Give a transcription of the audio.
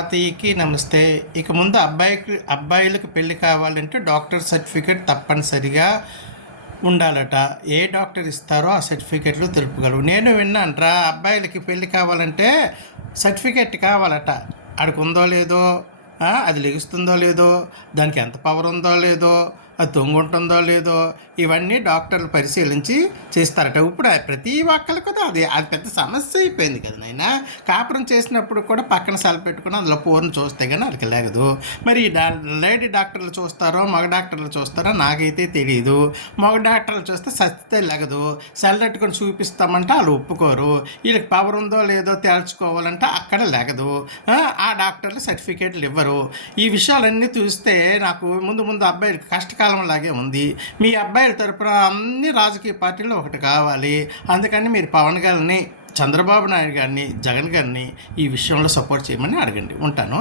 తాతయ్యకి నమస్తే. ఇక ముందు అబ్బాయిలకు పెళ్లి కావాలంటే డాక్టర్ సర్టిఫికేట్ తప్పనిసరిగా ఉండాలట. ఏ డాక్టర్ ఇస్తారో ఆ సర్టిఫికేట్లు తెలుపగలరు. నేను విన్నానురా, అబ్బాయిలకి పెళ్లి కావాలంటే సర్టిఫికేట్ కావాలట. ఆడికి ఉందో లేదో, అది లెగుస్తుందో లేదో, దానికి ఎంత పవర్ ఉందో లేదో, అది తొంగుంటుందో లేదో, ఇవన్నీ డాక్టర్లు పరిశీలించి చేస్తారట. ఇప్పుడు ప్రతి ఒక్కరికి కూడా అది పెద్ద సమస్య అయిపోయింది కదా నాయన. కాపురం చేసినప్పుడు కూడా పక్కన సెల్ పెట్టుకుని అందులో పూర్ణ చూస్తే కానీ వాళ్ళకి లేగదు. మరి లేడీ డాక్టర్లు చూస్తారో మగ డాక్టర్లు చూస్తారో నాకైతే తెలియదు. మగ డాక్టర్లు చూస్తే సత్తే లేగదు. సెల్ పెట్టుకొని చూపిస్తామంటే వాళ్ళు ఒప్పుకోరు. వీళ్ళకి పవర్ ఉందో లేదో తేల్చుకోవాలంటే అక్కడ లేగదు. ఆ డాక్టర్లు సర్టిఫికేట్లు ఇవ్వరు. ఈ విషయాలన్నీ చూస్తే నాకు ముందు అబ్బాయిలకి కష్టకాలం లాగే ఉంది. మీ అబ్బాయిల తరపున అన్ని రాజకీయ పార్టీలు ఒకటి కావాలి. అందుకని మీరు పవన్ గారిని, చంద్రబాబు నాయుడు గారిని, జగన్ గారిని ఈ విషయంలో సపోర్ట్ చేయమని అడగండి. ఉంటాను.